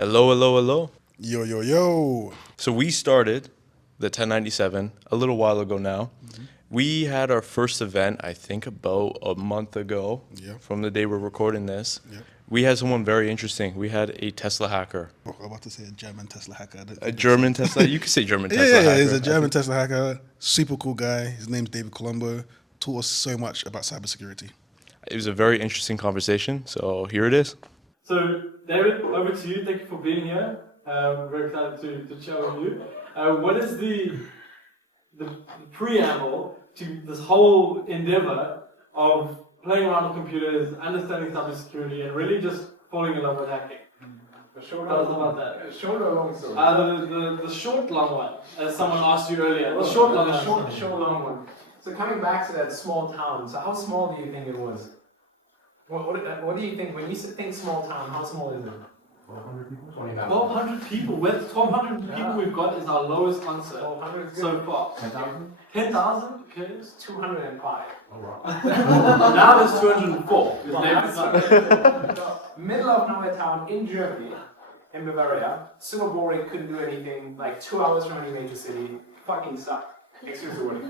Hello, hello, hello. Yo, yo, yo. So we started the 1097 a little while ago now. We had our first event, I think, about a month ago Yep. from the day we're recording this. Yep. We had someone very interesting. We had a Tesla hacker, Oh, I'm about to say a German Tesla hacker. I don't a think German Tesla. You could say German Yeah, Tesla yeah, yeah. hacker. He's a I German think. Tesla hacker. Super cool guy. His name's David Colombo. Taught us so much about cybersecurity. It was a very interesting conversation. So here it is. So, David, over to you. Thank you for being here. Very excited to chat with you. What is the preamble to this whole endeavor of playing around with computers, understanding cybersecurity, and really just falling in love with hacking? Tell us about that. Short or long story? The short, long one, as someone asked you earlier. The short, long one. The short, long one. So coming back to that small town, so how small do you think it was? What do you think, when you think small town, how small is it? 1,200 people? 1,200 people. 1,200 people we've got is our lowest answer 1,200 so far. 10,000? 10,000? Okay. It's 205. Now there's 204. Middle of nowhere town in Germany, in Bavaria, super boring, couldn't do anything, like 2 hours from any major city, fucking sucked. Excuse the word.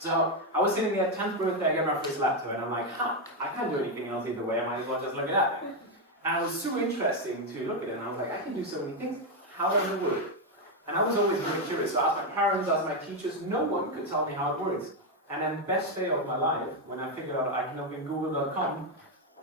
So I was sitting there, 10th birthday, I get my first laptop, and I'm like, I can't do anything else either way, I might as well just look it up. And it was super interesting to look at it, and I was like, I can do so many things, how does it work? And I was always very curious, so I asked my parents, I asked my teachers, no one could tell me how it works. And then best day of my life, when I figured out I can open google.com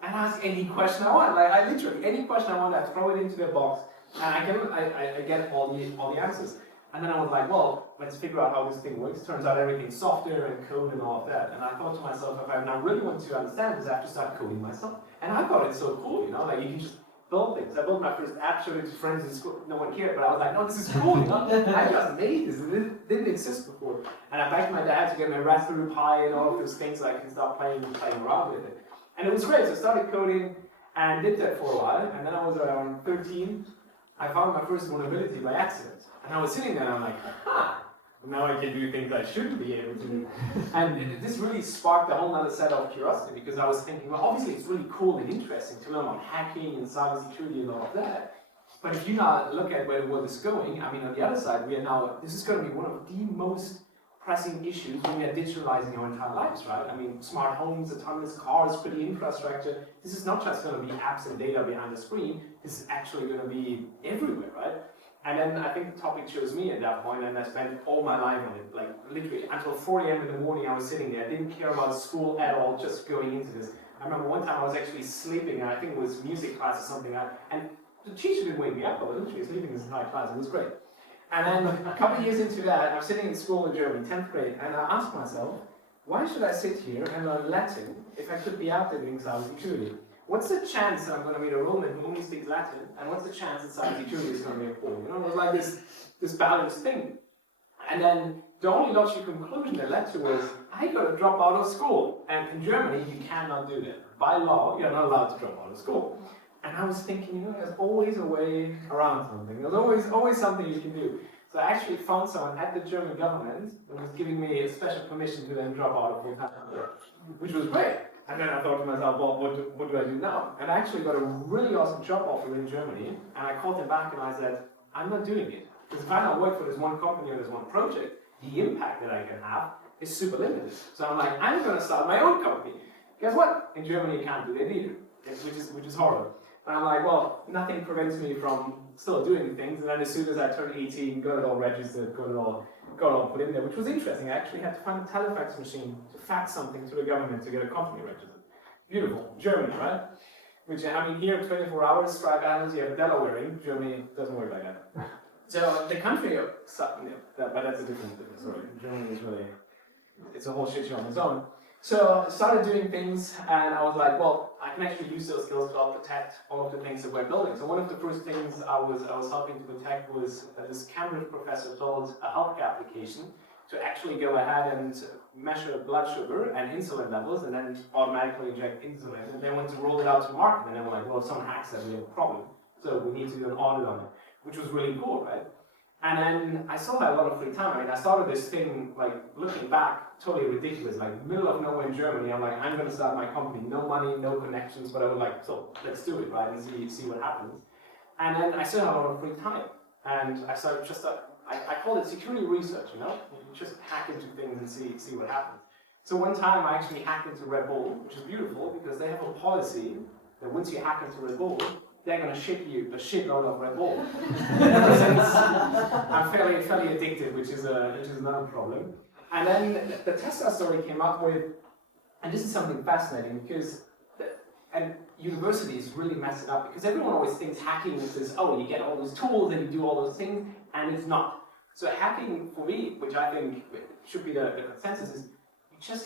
and ask any question I want. Like I literally, any question I want, I throw it into the box, and I get all the answers. And then I was like, well, let's figure out how this thing works. Turns out everything's software and code and all of that. And I thought to myself, if I now really want to understand this, I have to start coding myself. And I thought it's so cool, like you can just build things. I built my first app, showed it to friends in school, no one cared, but I was like, no, this is cool, I just made this, it didn't exist before. And I begged my dad to get my Raspberry Pi and all of those things so I can start playing around with it. And it was great, so I started coding and did that for a while, and then I was around 13, I found my first vulnerability by accident. And I was sitting there and I'm like, now I can do things I shouldn't be able to do. And this really sparked a whole other set of curiosity because I was thinking, well, obviously it's really cool and interesting to learn about hacking and cybersecurity and all of that. But if you now look at where the world is going, I mean, on the other side, this is going to be one of the most pressing issues when we are digitalizing our entire lives, right? I mean, smart homes, autonomous cars, pretty infrastructure. This is not just going to be apps and data behind the screen. This is actually going to be everywhere, right? And then I think the topic chose me at that point, and I spent all my life on it. Like literally until 4 a.m. in the morning, I was sitting there. I didn't care about school at all, just going into this. I remember one time I was actually sleeping, and I think it was music class or something, and the teacher didn't wake me up. I was literally sleeping this entire class. It was great. And then a couple of years into that, I'm sitting in school in Germany, 10th grade, and I asked myself, why should I sit here and learn Latin if I could be out there doing cybersecurity? What's the chance that I'm going to meet a Roman who only speaks Latin, and what's the chance that cybersecurity is going to be a fool? It was like this balanced thing. And then the only logical conclusion that led to was, I got to drop out of school. And in Germany, you cannot do that. By law, you're not allowed to drop out of school. And I was thinking, there's always a way around something. There's always something you can do. So I actually found someone at the German government who was giving me a special permission to then drop out of full-time, which was great. And then I thought to myself, well, what do I do now? And I actually got a really awesome job offer in Germany, and I called them back and I said, I'm not doing it. Because if I don't work for this one company or this one project, the impact that I can have is super limited. So I'm like, I'm going to start my own company. Guess what? In Germany, you can't do that either, which is horrible. And I'm like, well, nothing prevents me from still doing things. And then as soon as I turned 18, got it all registered, got it all put in there, which was interesting. I actually had to find a telefax machine to fax something to the government to get a company registered. Beautiful. Germany, right? Which, I mean, here 24 hours, Stripe Islands, you have Delaware in. Germany it doesn't work like that. So the country, but that's a different story. Germany is really, it's a whole shit show on its own. So I started doing things, and I was like, well, I can actually use those skills to help protect all of the things that we're building. So one of the first things I was helping to protect was this Cambridge professor built a healthcare application to actually go ahead and measure blood sugar and insulin levels, and then automatically inject insulin. And then went to roll it out to market, and then we're like, well, if someone hacks that, we have a problem. So we need to do an audit on it, which was really cool, right? And then I still had a lot of free time. I mean, I started this thing, like, looking back, totally ridiculous, like, middle of nowhere in Germany. I'm like, I'm going to start my company. No money, no connections, but I was like, so let's do it, right, and see what happens. And then I still had a lot of free time. And I started I call it security research, you know? You just hack into things and see what happens. So one time I actually hacked into Red Bull, which is beautiful because they have a policy that once you hack into Red Bull, they're going to ship you a shitload of Red Bull. Ever since, I'm fairly addicted, which is another problem. And then the Tesla story came up with, and this is something fascinating because, and universities really mess it up because everyone always thinks hacking is this, oh, you get all those tools and you do all those things, and it's not. So hacking, for me, which I think should be the consensus, is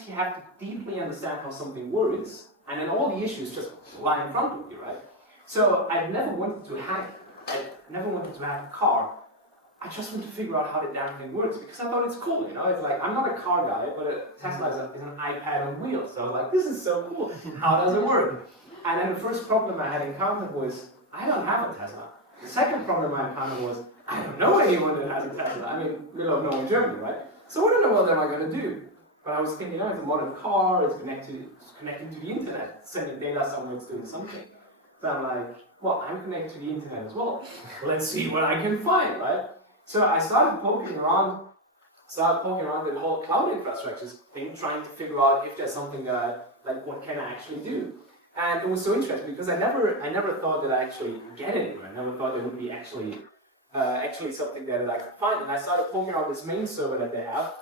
you have to deeply understand how something works, and then all the issues just lie in front of you, right? So I've never wanted to hack. I never wanted to hack a car. I just want to figure out how the damn thing works because I thought it's cool, you know? It's like, I'm not a car guy, but a Tesla is an iPad on wheels. So I was like, this is so cool. How does it work? And then the first problem I had encountered was, I don't have a Tesla. The second problem I encountered was, I don't know anyone that has a Tesla. I mean, we don't know in Germany, right? So what in the world am I going to do? But I was thinking, it's a modern car, it's connecting to the internet, sending data somewhere, it's doing something. So I'm like, well, I'm connected to the internet as well. Let's see what I can find, right? So I started poking around with the whole cloud infrastructure thing, trying to figure out if there's something that what can I actually do? And it was so interesting because I never thought that I actually get anywhere. I never thought there would be actually something there that I could find. And I started poking around this main server that they have,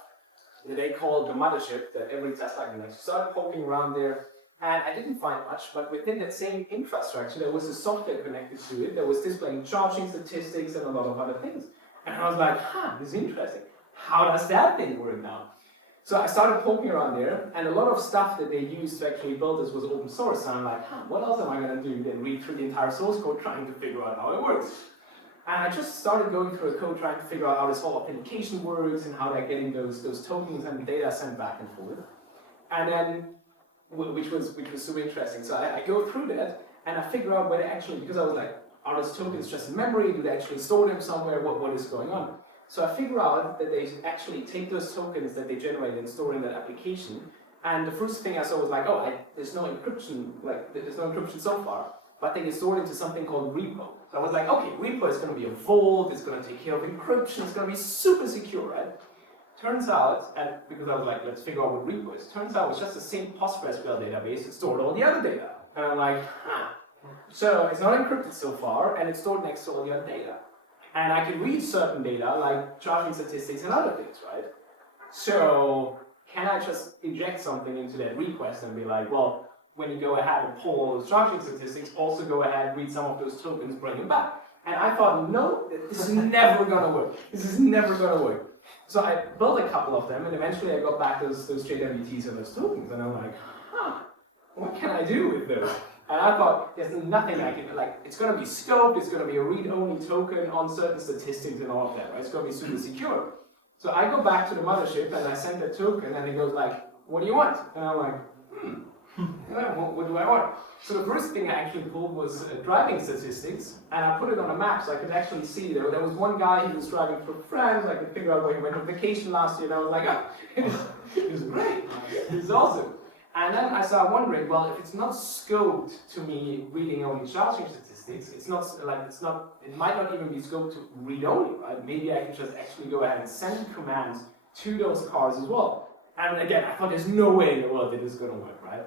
that they call the mothership, that every Tesla connects. Started poking around there, and I didn't find much, but within that same infrastructure, there was a software connected to it that was displaying charging statistics and a lot of other things. And I was like, this is interesting. How does that thing work now? So I started poking around there, and a lot of stuff that they used to actually build this was open source. And I'm like, what else am I going to do? Then read through the entire source code trying to figure out how it works. And I just started going through the code trying to figure out how this whole authentication works and how they're getting those tokens and data sent back and forth. And then, which was super interesting. So I go through that, and I figure out whether actually, because I was like, are those tokens just in memory? Do they actually store them somewhere? What is going on? So I figure out that they actually take those tokens that they generate and store in that application. And the first thing I saw was like, there's no encryption, there's no encryption so far. But they get stored into something called repo. So I was like, okay, repo is going to be a vault, it's going to take care of encryption, it's going to be super secure, right? Turns out, and because I was like, let's figure out what repo is. Turns out it's just the same PostgreSQL database that stored all the other data. And I'm like, So it's not encrypted so far, and it's stored next to all the other data. And I can read certain data, like charging statistics and other things, right? So can I just inject something into that request and be like, well, when you go ahead and pull all those charging statistics, also go ahead and read some of those tokens, bring them back. And I thought, no, this is never gonna work. This is never gonna work. So I built a couple of them, and eventually I got back those JWTs and those tokens, and I'm like, what can I do with those? And I thought, there's nothing I can, it's gonna be scoped, it's gonna be a read-only token on certain statistics and all of that, right? It's gonna be super secure. So I go back to the mothership, and I send that token, and it goes like, what do you want? And I'm like, what do I want? So the first thing I actually pulled was driving statistics, and I put it on a map so I could actually see. There was one guy who was driving for friends. I could figure out where he went on vacation last year, and I was like, this is great, this is awesome. And then I started wondering, well, if it's not scoped to me reading only charging statistics, it might not even be scoped to read only, right? Maybe I can just actually go ahead and send commands to those cars as well. And again, I thought there's no way in the world that this is going to work, right?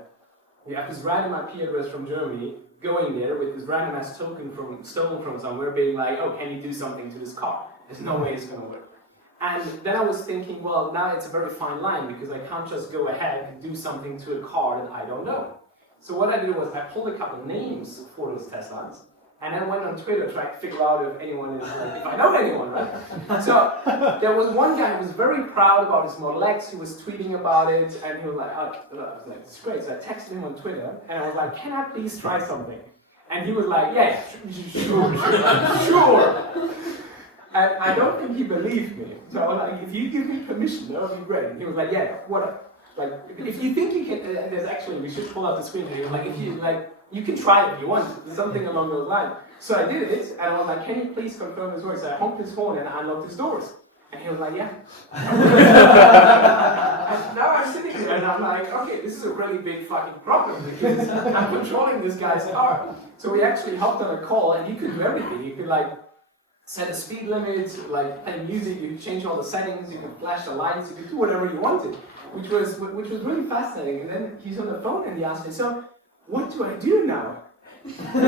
You have this random IP address from Germany going there with this random ass token stolen from somewhere being like, oh, can you do something to this car? There's no way it's going to work. And then I was thinking, well, now it's a very fine line because I can't just go ahead and do something to a car that I don't know. So what I did was I pulled a couple names for those Teslas, and then went on Twitter trying to figure out if anyone is if I know anyone, right? So there was one guy who was very proud about his Model X, who was tweeting about it, and he was like, I was like, it's great. So I texted him on Twitter, and I was like, can I please try something? And he was like, yeah, sure. And I don't think he believed me. So I was like, if you give me permission, that would be great. And he was like, yeah, whatever. Like, if you think you can, there's actually, we should pull out the screen here. Like, if you, you can try it if you want, something along those lines. So I did it, and I was like, can you please confirm this works? So I honked his horn and I unlocked his doors. And he was like, yeah. And now I'm sitting there and I'm like, okay, this is a really big fucking problem because I'm controlling this guy's car. So we actually hopped on a call and he could do everything. He could like set a speed limit, like play music, you could change all the settings, you could flash the lights, you could do whatever you wanted, which was really fascinating. And then he's on the phone and he asked me, so what do I do now? I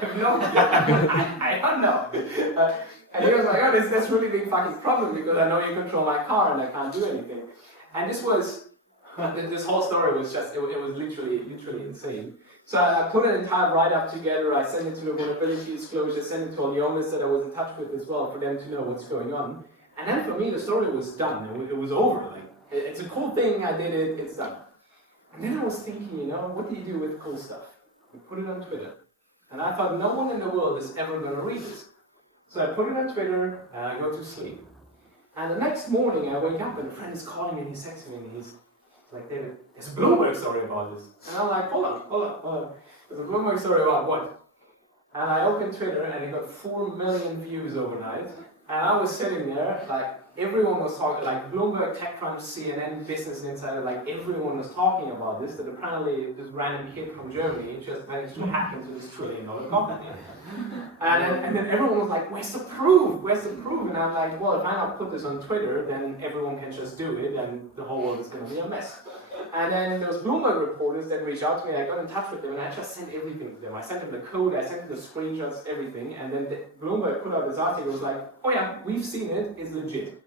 have no idea. I don't know. And he was like, oh, that's really big fucking problem because I know you control my car and I can't do anything. And this whole story was just, it was literally insane. So I put an entire write-up together, I sent it to the vulnerability disclosure, sent it to all the owners that I was in touch with as well for them to know what's going on. And then for me, the story was done, it was over. Like, it's a cool thing, I did it, it's done. And then I was thinking, you know, what do you do with cool stuff? We put it on Twitter. And I thought no one in the world is ever going to read this. So I put it on Twitter and I go to sleep. And the next morning I wake up and a friend is calling me and he's texting me and he's like, David, there's a Bloomberg story about this. And I'm like, hold on. There's a Bloomberg story about what? And I opened Twitter and it got 4 million views overnight. And I was sitting there, like, everyone was talking, like Bloomberg, TechCrunch, CNN, Business Insider, like everyone was talking about this, that apparently this random kid from Germany just managed to hack into this $1 trillion company. And then everyone was like, where's the proof? Where's the proof? And I'm like, well, if I not put this on Twitter, then everyone can just do it and the whole world is going to be a mess. And then those Bloomberg reporters that reached out to me, I got in touch with them and I just sent everything to them. I sent them the code, I sent them the screenshots, everything. And then Bloomberg put out this article, was like, oh yeah, we've seen it, it's legit.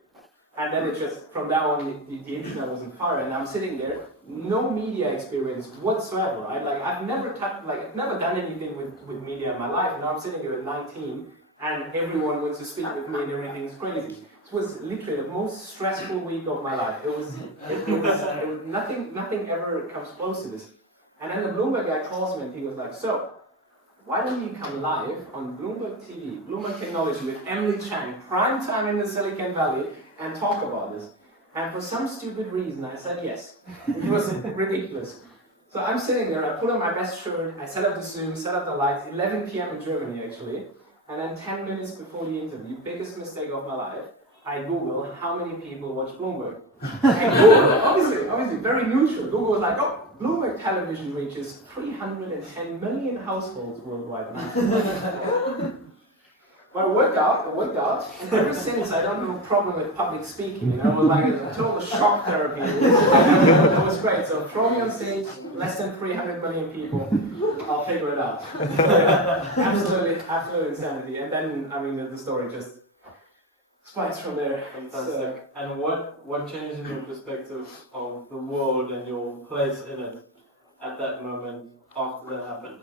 And then it just, from that on, the internet was on fire, and I'm sitting there, no media experience whatsoever. I've never done anything with media in my life, and now I'm sitting here at 19, and everyone wants to speak with me, and everything's crazy. It was literally the most stressful week of my life. It was nothing ever comes close to this. And then the Bloomberg guy calls me, and he was like, so, why don't you come live on Bloomberg TV, Bloomberg Technology with Emily Chang, prime time in the Silicon Valley, and talk about this? And for some stupid reason, I said yes. It was ridiculous. So I'm sitting there, I put on my best shirt, I set up the Zoom, set up the lights, 11 p.m. in Germany actually, and then 10 minutes before the interview, biggest mistake of my life, I Google how many people watch Bloomberg. And Google, obviously, very neutral. Google was like, oh, Bloomberg television reaches 310 million households worldwide. Well, it worked out. And ever since, I don't have a problem with public speaking. It was like a total shock therapy. It was great. So throw me on stage, less than 300 million people, I'll figure it out. Absolute insanity. And then, I mean, the story just spikes from there. Fantastic. So, and what changed in your perspective of the world and your place in it at that moment after that happened?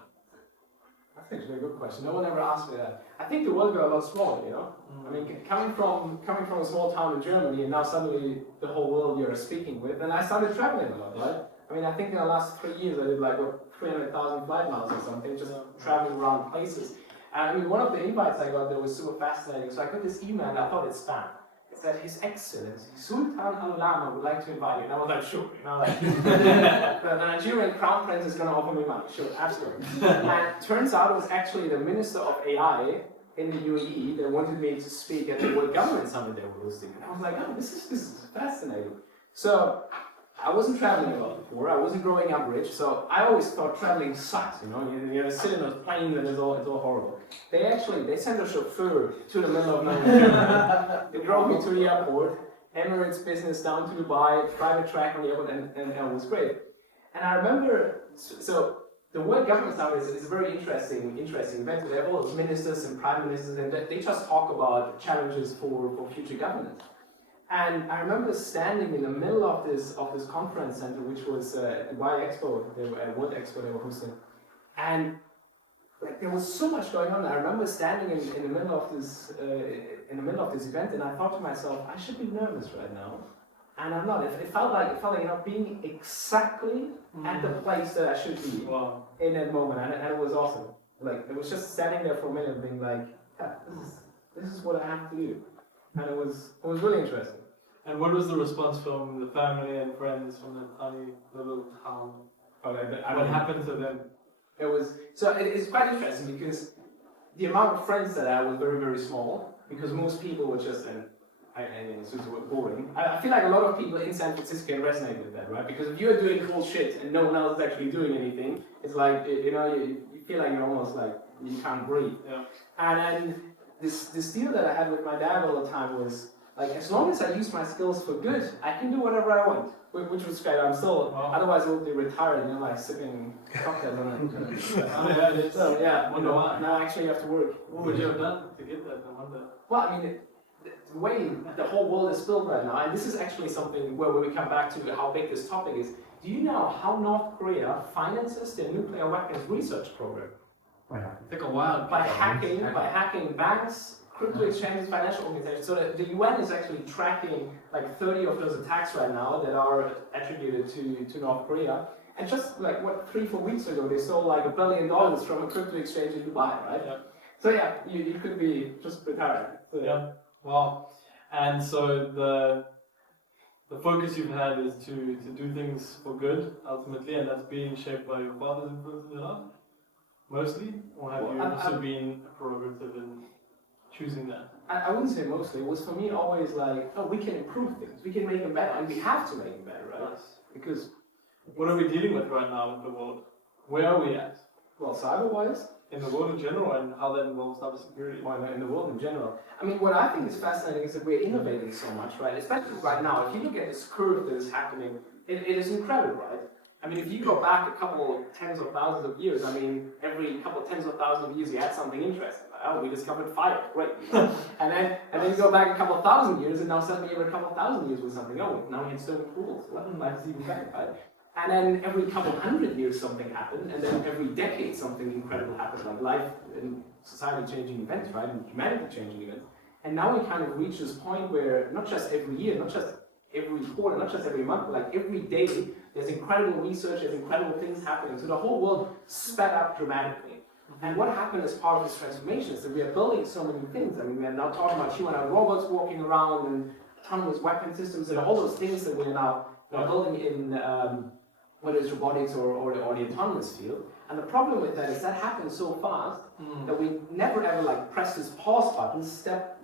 That's actually a good question. No one ever asked me that. I think the world got a lot smaller, you know? I mean, coming from a small town in Germany and now suddenly the whole world you're speaking with, and I started traveling a lot, right? I mean, I think in the last 3 years I did like, 300,000 flight miles or something, just traveling around places. And I mean, one of the invites I got that was super fascinating. So I got this email and I thought it's spam. It said, His Excellency Sultan Al-Lama would like to invite you. And I was like, sure. You know, like, the Nigerian crown prince is going to offer me money. Sure, absolutely. And it turns out it was actually the Minister of AI in the UAE that wanted me to speak at the World Government Summit they were hosting. And I was like, oh, this is fascinating. So I wasn't traveling a lot before. I wasn't growing up rich, so I always thought traveling sucks. You know, you sit in those planes and it's all horrible. They sent a chauffeur to the middle of nowhere. They drove me to the airport, Emirates business down to Dubai, private track on the airport, and it was great. And I remember, so the World Government Summit is a very interesting event. They have all those ministers and prime ministers, and they just talk about challenges for future governance. And I remember standing in the middle of this conference center, which was World Expo they were hosting, and like there was so much going on. I remember standing in the middle of this event, and I thought to myself, I should be nervous right now, and I'm not. It felt like being exactly at the place that I should be in that moment, and it was awesome. Like it was just standing there for a minute, being like, yeah, this is what I have to do. And it was really interesting. And what was the response from the family and friends from the tiny little town? What happened to them? It's quite interesting because the amount of friends that I had was very, very small. because most people were just it's just boring. I feel like a lot of people in San Francisco can resonate with that, right? Because if you're doing cool shit and no one else is actually doing anything, it's like, you feel like you're almost like, you can't breathe. Yeah. And then this deal that I had with my dad all the time was, like, as long as I use my skills for good, I can do whatever I want. Which was great. I'm still, otherwise I would be retired, like sipping cocktails on it. So yeah, now actually you have to work. What would you have done to get that? I wonder. Well, I mean, the way the whole world is built right now, and this is actually something where we come back to how big this topic is. Do you know how North Korea finances their nuclear weapons research program? Take a while. By hacking banks, crypto exchanges, financial organizations. So the UN is actually tracking like 30 of those attacks right now that are attributed to North Korea. And just like 3-4 weeks ago, they stole like $1 billion from a crypto exchange in Dubai, right? Yeah. So yeah, you could be just retired. So, Yeah. Wow. And so the focus you've had is to do things for good ultimately, and that's being shaped by your father's influence in your life, mostly, or have you also been a prerogative in choosing that? I wouldn't say mostly. It was for me always like, oh, we can improve things, we can make them better, and we have to make them better, right? Nice. Because, what are we dealing with right now in the world? Where are we at? well, cyber-wise, In the world in general, and how that involves cybersecurity? or in the world in general. I mean, what I think is fascinating is that we're innovating so much, right? Especially right now. If you look at this curve that is happening, it is incredible, right? I mean, if you go back a couple tens of thousands of years, I mean, every couple tens of thousands of years you had something interesting. Like, oh, we discovered fire, great. and then you go back a couple thousand years, and now suddenly every couple thousand years with something. Oh, now we had stone tools. Well, life is even better, right? And then every couple hundred years something happened, and then every decade something incredible happened, like life and society-changing events, right, and humanity-changing events. And now we kind of reach this point where not just every year, not just every quarter, not just every month, but like every day, there's incredible research, there's incredible things happening. So the whole world sped up dramatically. And what happened as part of this transformation is that we are building so many things. I mean, we are now talking about humanoid robots walking around and autonomous weapon systems and all those things that we are now building in whether it's robotics or the autonomous field. And the problem with that is that happens so fast that we never ever like press this pause button, step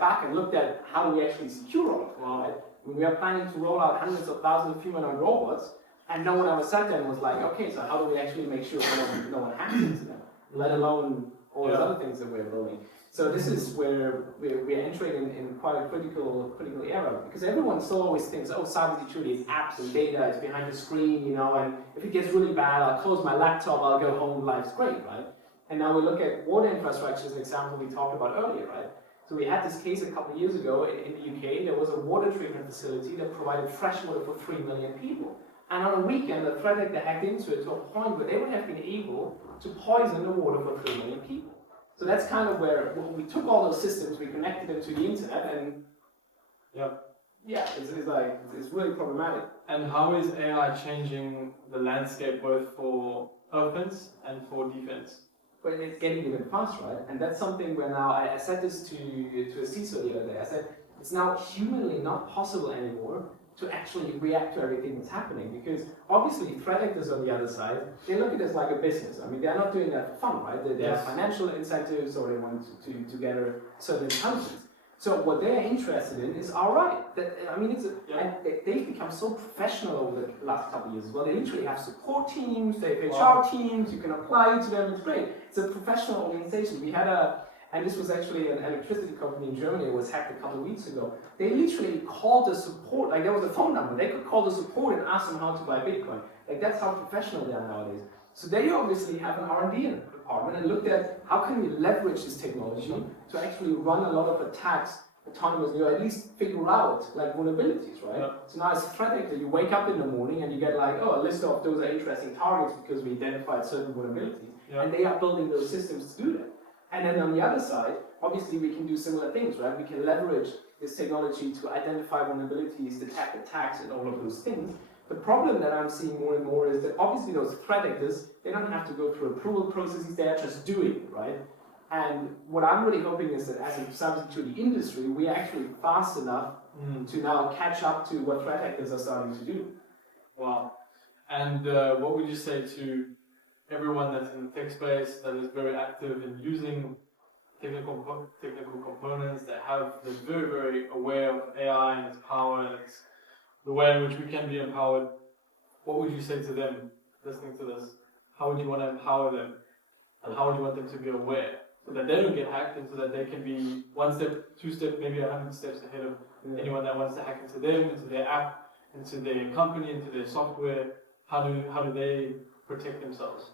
back and looked at how do we actually secure all of it, right? We are planning to roll out hundreds of thousands of humanoid robots, and no one ever sat there and was like, okay, so how do we actually make sure no one hacks into them, let alone all those other things that we're building. So this is where we're entering in quite a critical era, because everyone still always thinks, oh, cybersecurity is apps and data, it's behind the screen, and if it gets really bad, I'll close my laptop, I'll go home, life's great, right? And now we look at water infrastructure as an example we talked about earlier, right? So we had this case a couple of years ago in the UK. There was a water treatment facility that provided fresh water for 3 million people. And on a weekend, the threat actor hacked into it to a point where they would have been able to poison the water for 3 million people. So that's kind of where we took all those systems, we connected them to the internet, and it's really problematic. And how is AI changing the landscape both for offense and for defense? But it's getting even faster, right? And that's something where now, I said this to a CISO the other day, I said, it's now humanly not possible anymore to actually react to everything that's happening, because obviously threat actors on the other side, they look at it as like a business. I mean, they're not doing that for fun, right? They have financial incentives, or they want to gather certain intelligence. So what they're interested in is, all right, and they've become so professional over the last couple of years as well. They literally have support teams, they have HR teams, you can apply to them, it's great. It's a professional organization. We had and this was actually an electricity company in Germany that was hacked a couple of weeks ago. They literally called the support, like there was a phone number, they could call the support and ask them how to buy Bitcoin. Like that's how professional they are nowadays. So they obviously have an R&D department and looked at how can we leverage this technology to actually run a lot of attacks autonomously, or at least figure out like vulnerabilities, right? Yeah. So now as a threat actor, you wake up in the morning and you get like, oh, a list of those are interesting targets because we identified certain vulnerabilities, and they are building those systems to do that. And then on the other side, obviously we can do similar things, right? We can leverage this technology to identify vulnerabilities, detect attacks, and all of those things. The problem that I'm seeing more and more is that obviously those threat actors, they don't have to go through approval processes, they're just doing it, right? And what I'm really hoping is that as a cybersecurity industry, we're actually fast enough to now catch up to what threat actors are starting to do. Wow. And what would you say to everyone that's in the tech space that is very active in using technical components that they're very, very aware of AI and its power and its, the way in which we can be empowered. What would you say to them listening to this? How would you want to empower them? And how would you want them to be aware? So that they don't get hacked and so that they can be one step, two steps, maybe 100 steps ahead of anyone that wants to hack into them, into their app, into their company, into their software. How do they protect themselves?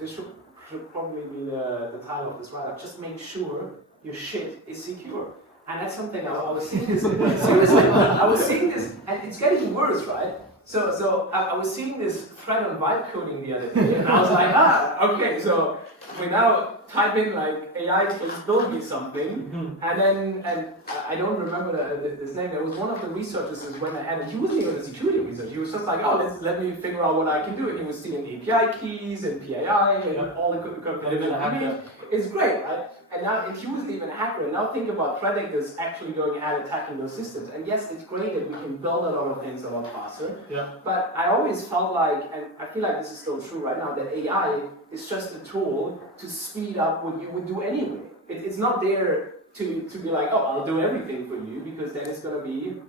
This should probably be the title of this write-up. Just make sure your shit is secure. And that's something I was seeing this. Seriously, I was seeing this, and it's getting worse, right? So I was seeing this thread on vibe coding the other day, and I was like, okay, so we now type in like AI please build me something, and I don't remember his name. There was one of the researchers who went ahead, and he wasn't even a security researcher. He was just like, let me figure out what I can do, and he was stealing API keys and PII and all the code. It's great, right? And now, if he wasn't even a hacker, and now think about threat actors actually going ahead attacking those systems. And yes, it's great that we can build a lot of things a lot faster. Yeah. But I always felt like, and I feel like this is still true right now, that AI is just a tool to speed up what you would do anyway. It's not there to be like, oh, I'll do everything for you, because then it's going to be,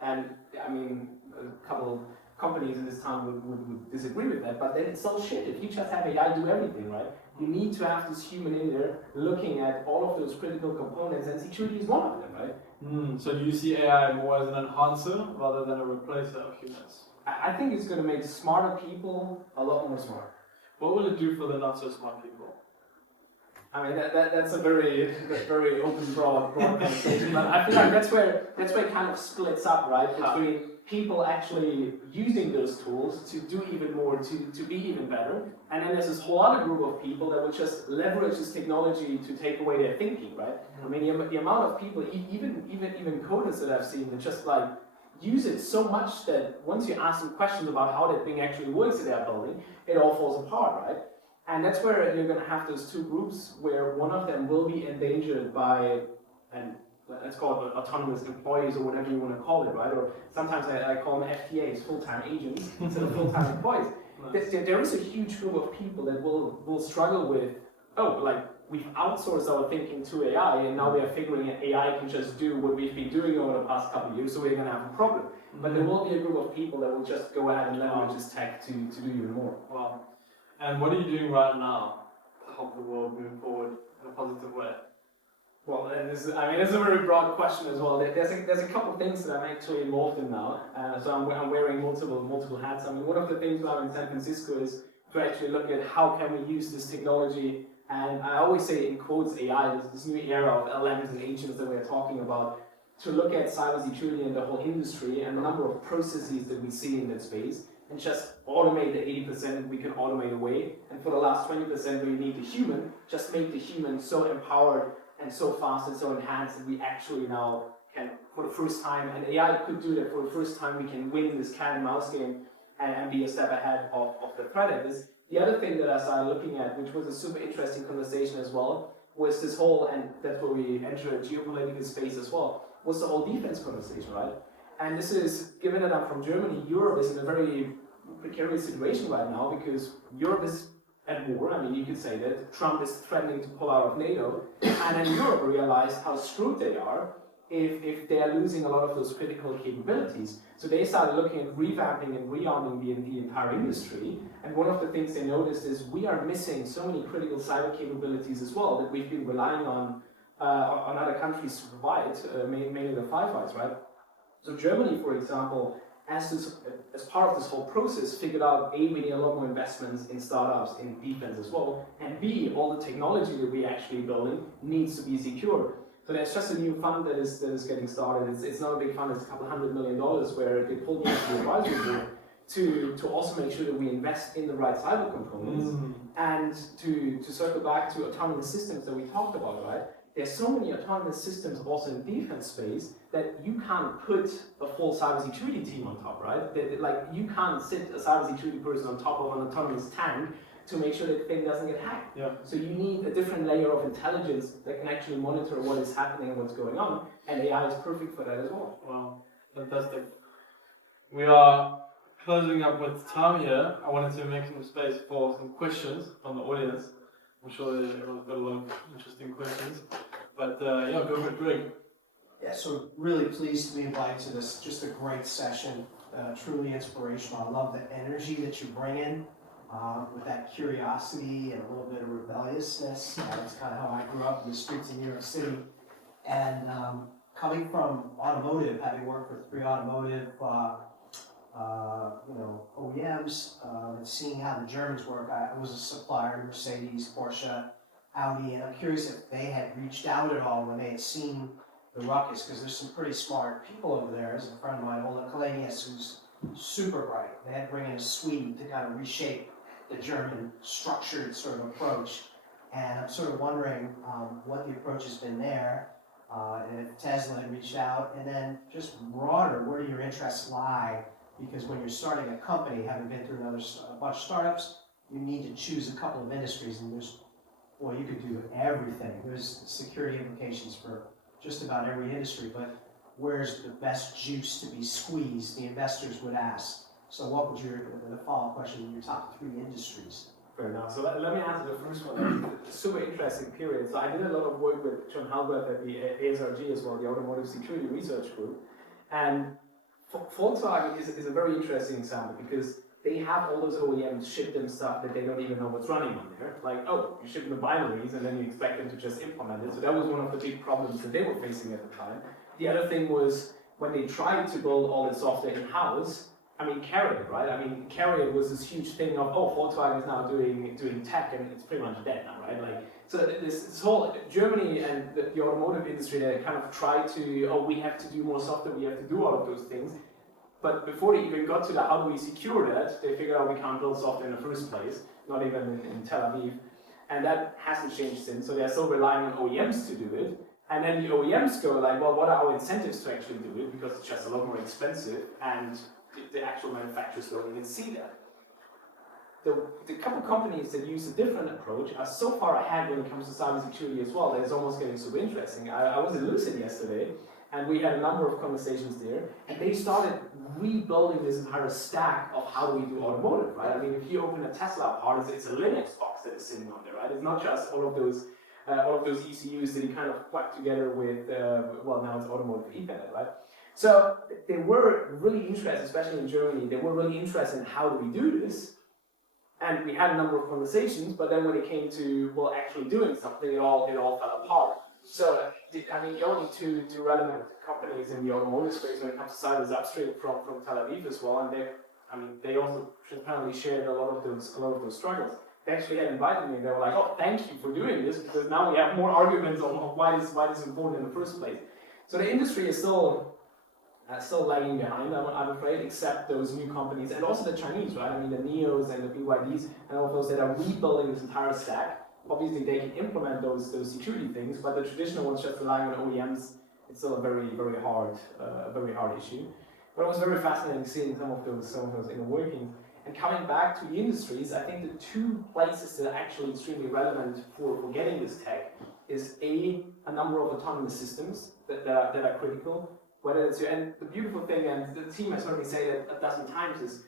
and I mean, a couple companies in this town would disagree with that, but then it's all shit. If you just have AI do everything, right? You need to have this human in there looking at all of those critical components, and security is one of them, right? So do you see AI more as an enhancer rather than a replacer of humans? I think it's going to make smarter people a lot more smart. What will it do for the not so smart people? I mean, that's a very open, broad conversation, but I feel like that's where it kind of splits up, right? Between people actually using those tools to do even more, to be even better, and then there's this whole other group of people that would just leverage this technology to take away their thinking, right? I mean, the amount of people, even coders that I've seen, that just like use it so much that once you ask them questions about how that thing actually works that they're building, it all falls apart, right? And that's where you're going to have those two groups where one of them will be endangered by, and let's call it autonomous employees or whatever you want to call it, right? Or sometimes I call them FTAs, full-time agents, instead of full-time employees. There is a huge group of people that will struggle with, like we've outsourced our thinking to AI and now we are figuring that AI can just do what we've been doing over the past couple of years, so we're going to have a problem. But there will be a group of people that will just go ahead and leverage this tech to do even more. Wow. And what are you doing right now to help the world move forward in a positive way? Well, and this is a very broad question as well. There's a couple of things that I'm actually involved in now. So I'm wearing multiple hats. I mean, one of the things when I'm in San Francisco is to actually look at how can we use this technology. And I always say in quotes AI, this new era of LLMs and agents that we're talking about, to look at cybersecurity and the whole industry and the number of processes that we see in that space, and just automate the 80% we can automate away. And for the last 20% where you need the human, just make the human so empowered and so fast and so enhanced that we actually now can, for the first time, and AI could do that for the first time, we can win this cat and mouse game and be a step ahead of the threat actors. The other thing that I started looking at, which was a super interesting conversation as well, was this whole, and that's where we enter a geopolitical space as well, was the whole defense conversation, right? And this is, given that I'm from Germany, Europe is in a very precarious situation right now because Europe is at war. I mean, you could say that Trump is threatening to pull out of NATO, and then Europe realized how screwed they are if they are losing a lot of those critical capabilities. So they started looking at revamping and rearming the entire industry. And one of the things they noticed is we are missing so many critical cyber capabilities as well that we've been relying on other countries to provide, mainly the firefighters, right? So Germany, for example, as part of this whole process, figured out A, we need a lot more investments in startups, in defense as well, and B, all the technology that we're actually building needs to be secure. So there's just a new fund that is getting started. It's not a big fund, it's a couple $100 million where they pulled me into the advisory board to also make sure that we invest in the right cyber components and to circle back to autonomous systems that we talked about, right? There's so many autonomous systems also in defense space that you can't put a full cybersecurity team on top, right? Like you can't sit a cybersecurity person on top of an autonomous tank to make sure that thing doesn't get hacked. Yeah. So you need a different layer of intelligence that can actually monitor what is happening and what's going on, and AI is perfect for that as well. Wow, fantastic. We are closing up with time here. I wanted to make some space for some questions from the audience. I'm sure everyone's got a lot of interesting questions. Greg. Yeah, so really pleased to be invited to this, just a great session, truly inspirational. I love the energy that you bring in with that curiosity and a little bit of rebelliousness. That's kind of how I grew up in the streets of New York City. And coming from automotive, having worked for 3 automotive OEMs, and seeing how the Germans work, I was a supplier to Mercedes, Porsche, Audi, and I'm curious if they had reached out at all when they had seen the ruckus, because there's some pretty smart people over there. There's a friend of mine, Ola Kalenius, who's super bright. They had to bring in a Swede to kind of reshape the German structured sort of approach. And I'm sort of wondering what the approach has been there, and if Tesla had reached out, and then just broader, where do your interests lie? Because when you're starting a company, having been through a bunch of startups, you need to choose a couple of industries, and you could do everything. There's security implications for just about every industry, but where's the best juice to be squeezed, the investors would ask. So what would the follow-up question, your top 3 industries? Fair enough. So let me answer the first one. It's a super interesting period. So I did a lot of work with John Halbert at the ASRG as well, the Automotive Security Research Group. And Volkswagen is a very interesting example because they have all those OEMs ship them stuff that they don't even know what's running on there. Like, oh, you ship them the binaries and then you expect them to just implement it. So that was one of the big problems that they were facing at the time. The other thing was when they tried to build all the software in-house, I mean, Carrier, right? I mean, Carrier was this huge thing of, oh, Volkswagen is now doing tech and it's pretty much dead now, right? Like, so this whole Germany and the automotive industry, they kind of tried to, oh, we have to do more software, we have to do all of those things. But before they even got to the how do we secure that, they figured out we can't build software in the first place, not even in Tel Aviv. And that hasn't changed since, so they're still relying on OEMs to do it. And then the OEMs go like, well, what are our incentives to actually do it? Because it's just a lot more expensive, and the actual manufacturers don't even see that. The couple companies that use a different approach are so far ahead when it comes to cybersecurity as well that it's almost getting super interesting. I was in Lucid yesterday, and we had a number of conversations there, and they started rebuilding this entire stack of how do we do automotive, right? I mean, if you open a Tesla part, it's a Linux box that is sitting on there, right? It's not just all of those ECUs that you kind of plug together with, well, now it's automotive Ethernet, right? So they were really interested, especially in Germany, they were really interested in how do we do this. And we had a number of conversations, but then when it came to, well, actually doing something, it all fell apart. So, I mean, the only two relevant companies in the automotive space when it comes to cyber is Upstream from Tel Aviv as well, and they also transparently shared a lot of those struggles. They actually had invited me, and they were like, oh, thank you for doing this, because now we have more arguments on why this is important in the first place. So the industry is still lagging behind, I'm afraid, except those new companies, and also the Chinese, right? I mean, the NIOs and the BYDs, and all those that are rebuilding this entire stack. Obviously, they can implement those security things, but the traditional ones just relying on OEMs, it's still a very hard issue. But it was very fascinating seeing some of those inner workings. And coming back to the industries, I think the 2 places that are actually extremely relevant for getting this tech is a number of autonomous systems that are critical. Whether it's and the beautiful thing, and the team has heard me say that a dozen times, is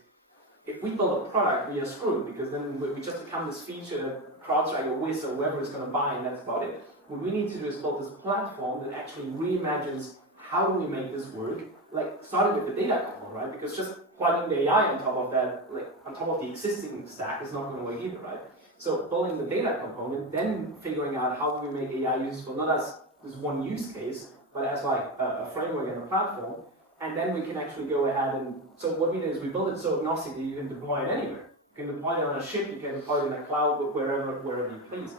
if we build a product, we are screwed, because then we just become this feature that CrowdStrike or Wiz or whoever is going to buy, and that's about it. What we need to do is build this platform that actually reimagines how do we make this work, like starting with the data component, right? Because just plugging the AI on top of that, like on top of the existing stack, is not going to work either, right? So building the data component, then figuring out how do we make AI useful, not as this one use case, but as like a framework and a platform, and then we can actually go ahead and, so what we did is we built it so agnostic that you can deploy it anywhere. You can deploy it on a ship, you can deploy it in a cloud, wherever you please.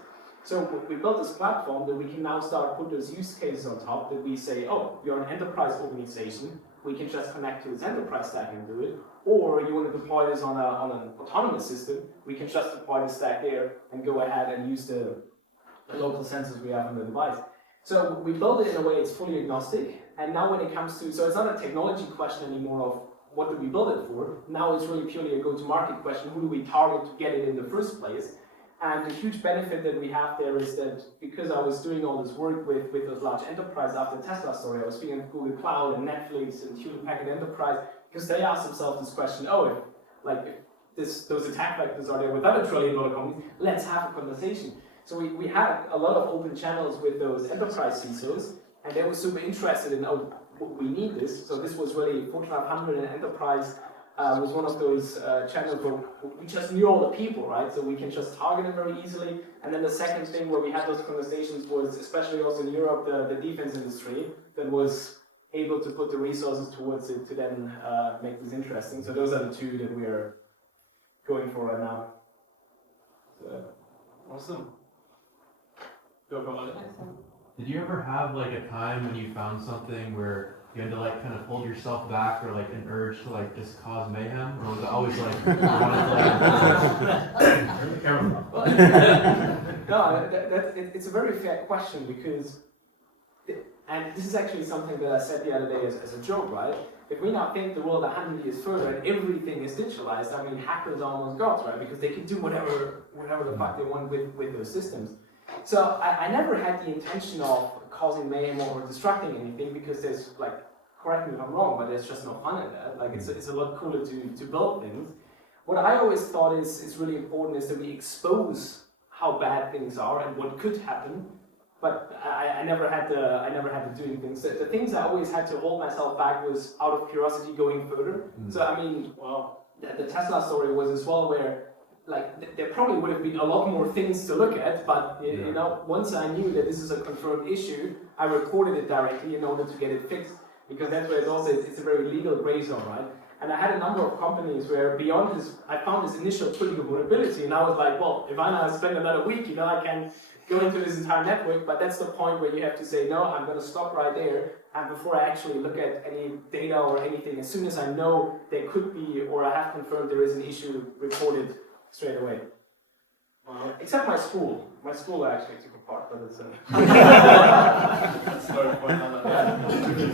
So we built this platform that we can now start put those use cases on top that we say, oh, you're an enterprise organization, we can just connect to this enterprise stack and do it, or you want to deploy this on an autonomous system, we can just deploy the stack there and go ahead and use the local sensors we have on the device. So we build it in a way it's fully agnostic, and now when it comes to, so it's not a technology question anymore of what do we build it for, now it's really purely a go-to-market question, who do we target to get it in the first place? And the huge benefit that we have there is that because I was doing all this work with those large enterprises after the Tesla story, I was speaking with Google Cloud and Netflix and Hewlett Packard Enterprise, because they asked themselves this question, oh, if those attack vectors are there with other trillion-dollar companies, let's have a conversation. So we had a lot of open channels with those enterprise CISOs, and they were super interested in, oh, we need this. So this was really Fortune 500 and Enterprise was one of those channels where we just knew all the people, right? So we can just target them very easily. And then the second thing where we had those conversations was, especially also in Europe, the defense industry that was able to put the resources towards it to then make this interesting. So those are the two that we are going for right now. So, Awesome. Go for it. Did you ever have like a time when you found something where you had to like kind of hold yourself back, or like an urge to like just cause mayhem, or was it always like you wanted to like? No, it's a very fair question because, and this is actually something that I said the other day as a joke, right? If we now think the world 100 years further and everything is digitalized, I mean, hackers are almost gods, right? Because they can do whatever the fuck they want with those systems. So I never had the intention of causing mayhem or destructing anything because there's like, correct me if I'm wrong, but there's just no fun in that. Like it's a lot cooler to build things. What I always thought is really important is that we expose how bad things are and what could happen. But I never had to doing things. The things I always had to hold myself back was out of curiosity going further. So I mean, well, the Tesla story was as well where like there probably would have been a lot more things to look at, but you know, once I knew that this is a confirmed issue, I recorded it directly in order to get it fixed, because that's where it's a very legal gray zone, right? And I had a number of companies where beyond this, I found this initial critical vulnerability, and I was like, well, if I now spend another week, you know, I can go into this entire network, but that's the point where you have to say, no, I'm going to stop right there, and before I actually look at any data or anything, as soon as I know there could be, or I have confirmed there is an issue, reported straight away. Except my school. My school I actually took apart, but it's Sorry for another.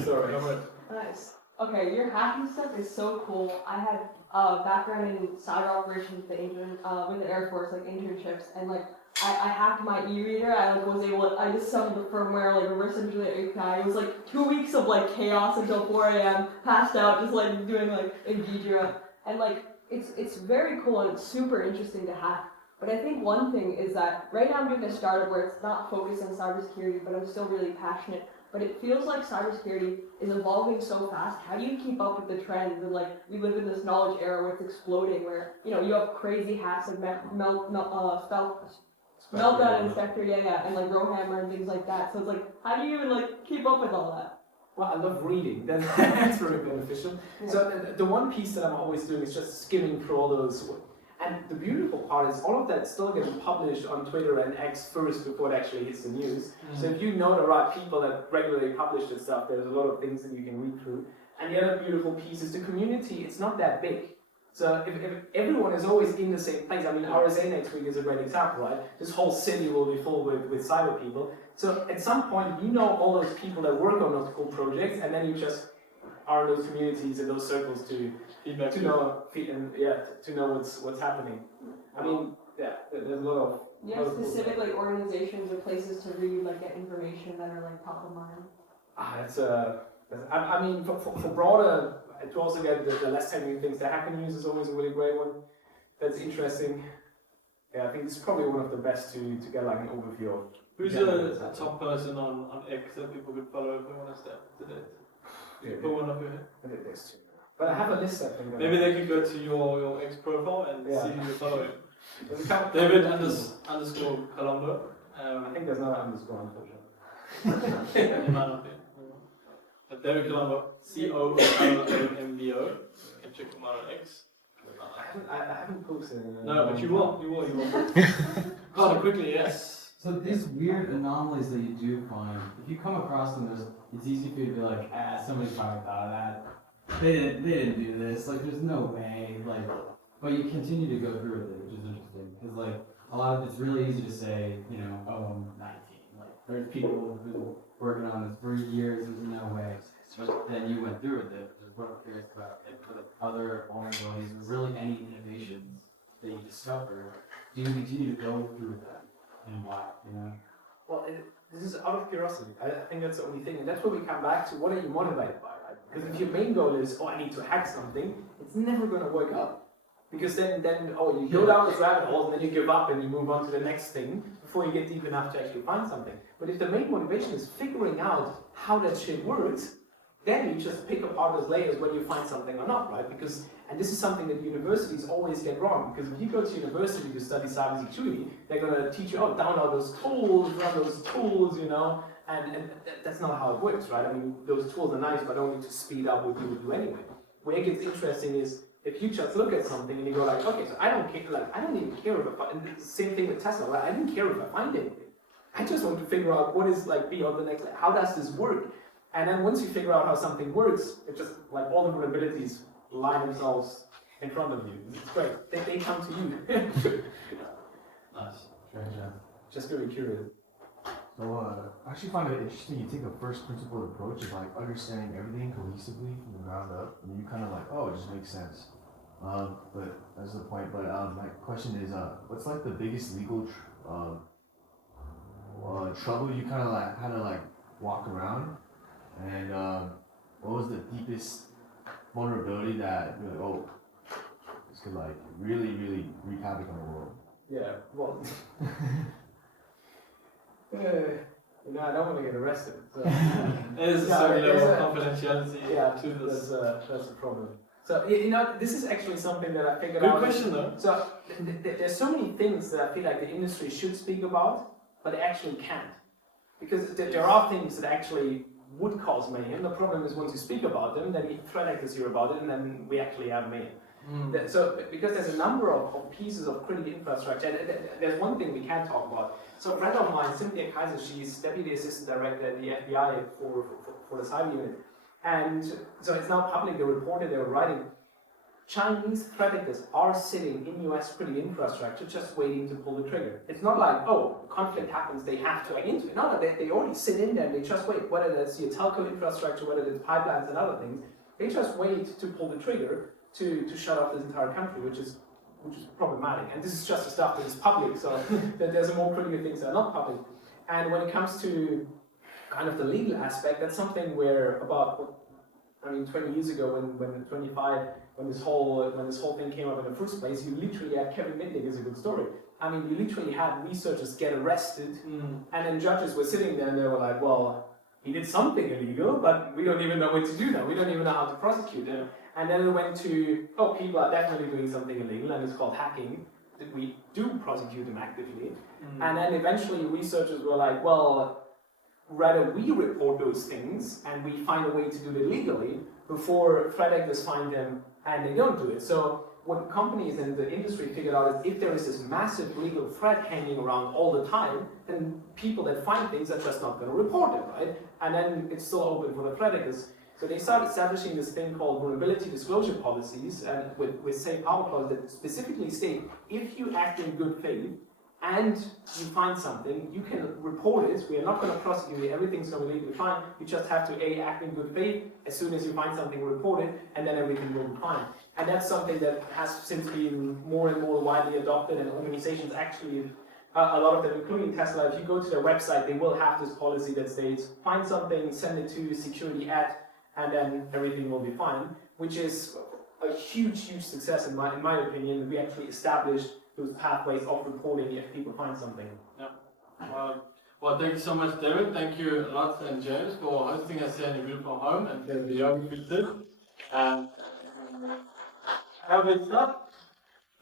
Sorry. Nice. Okay, your hacking stuff is so cool. I had background in cyber operations with the Air Force, like internships, and like I hacked my e-reader. I like was able to, I just summoned the firmware, like reverse engineer API. It was like 2 weeks of like chaos until 4 a.m. Passed out, just like doing like Invidra, and like it's very cool and it's super interesting to hack. But I think one thing is that right now I'm doing a startup where it's not focused on cybersecurity, but I'm still really passionate. But it feels like cybersecurity is evolving so fast. How do you keep up with the trends? And like we live in this knowledge era where it's exploding, where you know you have crazy hacks like Meltdown Inspector, and like Rowhammer and things like that. So it's like, how do you even like keep up with all that? Well, I love reading. That's very beneficial. Yeah. So the one piece that I'm always doing is just skimming through all those. And the beautiful part is all of that still getting published on Twitter and X first before it actually hits the news. So if you know the right people that regularly publish this stuff, there's a lot of things that you can read through. And the other beautiful piece is the community. It's not that big. So if everyone is always in the same place, I mean, RSA next week is a great example, right? This whole city will be full with cyber people. So at some point, you know all those people that work on those cool projects, and then you just are in those communities and those circles to know what's happening. I mean, there's a lot of. You have specific like organizations or places to read, like get information that are like top of mind. I mean, for broader, to also get the less technical things, the Hacker News is always a really great one. That's interesting. Yeah, I think it's probably one of the best to get like an overview of. Who's a top person on X that people could follow if they want to step to it? Put one of your head. There's two. But I have a list, I think. Maybe they could go to your X profile and see who you're following. David underscore Colombo. I think there's no underscore, unfortunately. It might not be. But David Colombo, Colombo. You can check him out on X. I haven't posted it. No, but you will. Rather quickly, yes. So these weird anomalies that you do find, if you come across them, it's easy for you to be like, somebody probably thought of that. They didn't do this. Like, there's no way. Like, but you continue to go through with it, which is interesting. Because like a lot of it's really easy to say, you know, oh, I'm 19. Like, there's people who've been working on this for years. There's no way. But then you went through with it. Which is what I'm curious about. Like, for the other vulnerabilities, or really any innovations that you discover, do you continue to go through that? And why, you know? Well, this is out of curiosity. I think that's the only thing. And that's where we come back to what are you motivated by, right? Because if your main goal is, I need to hack something, it's never going to work out. Because then you go down this rabbit hole and then you give up and you move on to the next thing before you get deep enough to actually find something. But if the main motivation is figuring out how that shit works, then you just pick apart those layers whether you find something or not, right? Because, and this is something that universities always get wrong, because if you go to university to study cybersecurity, they're going to teach you, oh, download those tools, run those tools, you know, and that's not how it works, right? I mean, those tools are nice, but only to speed up what you would do anyway. Where it gets interesting is if you just look at something and you go like, okay, so I don't care, like, I don't even care if I find, and the same thing with Tesla, right? I didn't care if I find anything. I just want to figure out what is like beyond the next, like, how does this work? And then once you figure out how something works, it just, like, all the vulnerabilities line themselves in front of you. It's great. They come to you. Nice. Strange, yeah. Just very curious. So I actually find it interesting. You take a first principle approach of like understanding everything cohesively from the ground up, and you kind of like, oh, it just makes sense. But that's the point. But my question is, what's like the biggest legal trouble you kind of like walk around, and what was the deepest vulnerability that you're like, oh, this could like really wreak havoc on the world? Yeah, well, you know, I don't want to get arrested. So. There's a Yeah, certain there's level a- of confidentiality Yeah, to this. that's a problem. So, you know, this is actually something that I figured Good out. question though. So, there's so many things that I feel like the industry should speak about, but they actually can't. Because there are things that actually would cause mayhem. The problem is once you speak about them, then threat actors hear about it, and then we actually have mayhem. So, because there's a number of pieces of critical infrastructure, and there's one thing we can talk about. So, a friend of mine, Cynthia Kaiser, she's Deputy Assistant Director at the FBI for the cyber unit. And so it's now public, they reported, they were writing, Chinese threat actors are sitting in US critical infrastructure just waiting to pull the trigger. It's not like, oh, conflict happens, they have to enter it. No, they already sit in there and they just wait, whether that's your telco infrastructure, whether it's pipelines and other things, they just wait to pull the trigger to shut off this entire country, which is problematic. And this is just the stuff that is public, so there's more critical things that are not public. And when it comes to kind of the legal aspect, that's something where about, 20 years ago, when this whole thing came up in the first place, you literally had Kevin Mitnick is a good story. I mean, you literally had researchers get arrested, and then judges were sitting there and they were like, well, he did something illegal, but we don't even know what to do now. We don't even know how to prosecute him. And then it went to, oh, people are definitely doing something illegal, and it's called hacking. We do prosecute them actively. And then eventually researchers were like, well, rather we report those things and we find a way to do it legally before threat actors find them and they don't do it. So what companies and the industry figured out is if there is this massive legal threat hanging around all the time, then people that find things are just not going to report it, right? And then it's still open for the threat actors. So they started establishing this thing called vulnerability disclosure policies, and with safe harbor clauses that specifically state if you act in good faith and you find something, you can report it. We are not going to prosecute you. Everything's going to be legally fine. You just have to act in good faith. As soon as you find something, report it, and then everything will be fine. And that's something that has since been more and more widely adopted, and organizations actually, a lot of them, including Tesla, if you go to their website, they will have this policy that states, find something, send it to security at, and then everything will be fine, which is a huge success in my opinion. We actually established those pathways of reporting if people find something. Yeah. Well, thank you so much, David. Thank you a lot, and James, for hosting us here in your beautiful home and the videography tip. It's not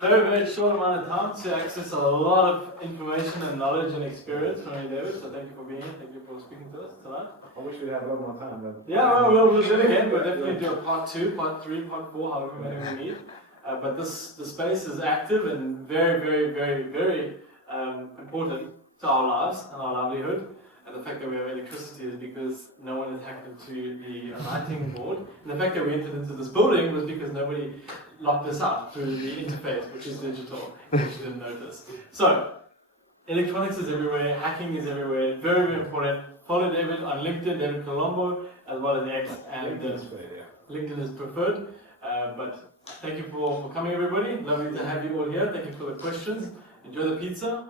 very short amount of time to access a lot of information and knowledge and experience from you, David. So thank you for being here. Thank you for speaking to us tonight. I wish we'd have a lot more time, but Yeah, well, we'll do it again. We'll definitely do a part 2, part 3, part 4, however many we need. But the space is active and very important to our lives and our livelihood. And the fact that we have electricity is because no one has hacked into the writing board. And the fact that we entered into this building was because nobody locked us out through the interface, which is digital, if you didn't notice. So, electronics is everywhere, hacking is everywhere, very important. Follow David on LinkedIn, David Colombo, as well as X, and LinkedIn is preferred. But thank you for coming, everybody. Lovely to have you all here. Thank you for the questions. Enjoy the pizza.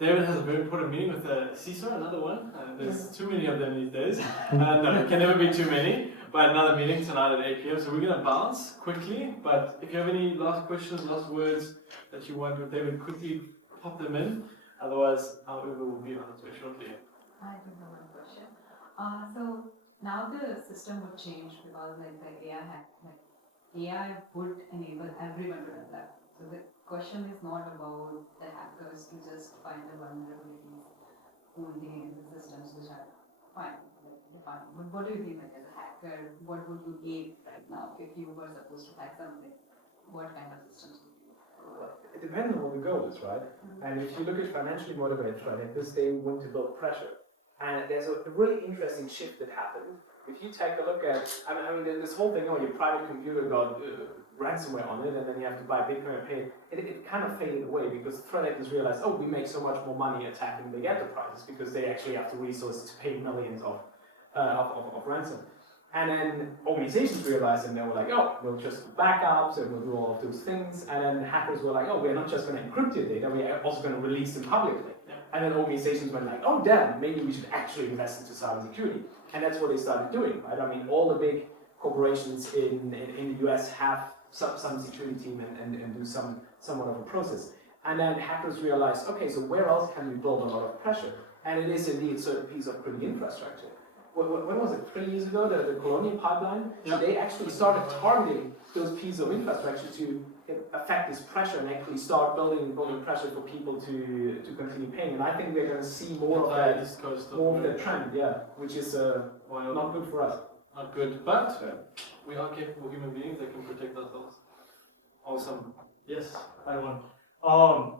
David has a very important meeting with CISO, another one. There's too many of them these days. No, it can never be too many. But another meeting tonight at 8 p.m. So we're going to bounce quickly. But if you have any last questions, last words that you want with David, quickly pop them in. Otherwise, our Uber will be on its way shortly. I do have one question. So now the system would change because like the AI would enable everyone to do that. So the question is not about the hackers to just find the vulnerabilities only in the systems which are fine, like defined. But what do you think like as a hacker, what would you aim right now if you were supposed to hack something? What kind of systems would you? It depends on what the goal is, right? And if you look at financially motivated traders, they want to build pressure. And there's a really interesting shift that happened. If you take a look at, I mean this whole thing, your private computer got ransomware on it, and then you have to buy Bitcoin and pay it. It kind of faded away because threat actors realized, oh, we make so much more money attacking big enterprises because they actually have the resources to pay millions of ransom. And then organizations realized, and they were like, oh, we'll just do backups and we'll do all of those things. And then hackers were like, oh, we're not just going to encrypt your data, we're also going to release them publicly. And then organizations went like, oh, damn, maybe we should actually invest into cybersecurity. And that's what they started doing, right? I mean, all the big corporations in the US have some security team and do somewhat of a process. And then hackers realized, okay, so where else can we build a lot of pressure? And it is indeed a certain piece of critical infrastructure. When was it, 3 years ago, the Colombo pipeline? Yeah. They actually started targeting those pieces of infrastructure to affect this pressure and actually start building pressure for people to continue paying. And I think we're going to see more of that, East Coast of more of the America. trend, yeah, which is Well, not good for us. not good, but we are capable human beings that can protect ourselves. Awesome. Yes, I won.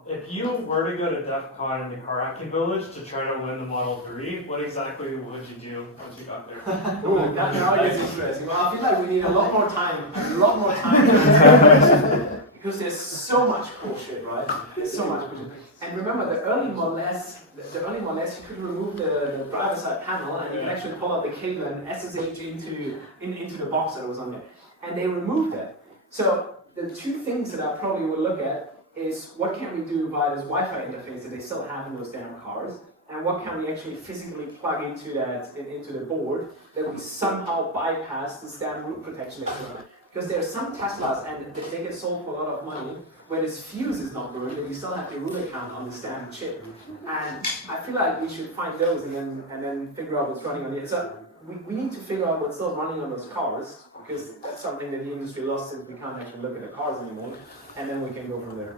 If you were to go to DEF CON in the car hacking village to try to win the Model 3, what exactly would you do once you got there? Ooh, now it gets interesting. Well, I feel like we need a lot more time to answer because there's so much bullshit, right? There's so much bullshit. And remember, the early Model S, you could remove the driver's side panel and you can actually pull out the cable and SSH into the box that was on there. And they removed that. So the two things that I probably will look at is what can we do via this Wi-Fi interface that they still have in those damn cars, and what can we actually physically plug into the board that we somehow bypass this damn root protection experiment. Because there are some Teslas, and they get sold for a lot of money, where this fuse is not good, and you still have your root account on the standard chip. And I feel like we should find those and then figure out what's running on it. So we need to figure out what's still running on those cars, because that's something that the industry lost since we can't actually look at the cars anymore, and then we can go from there.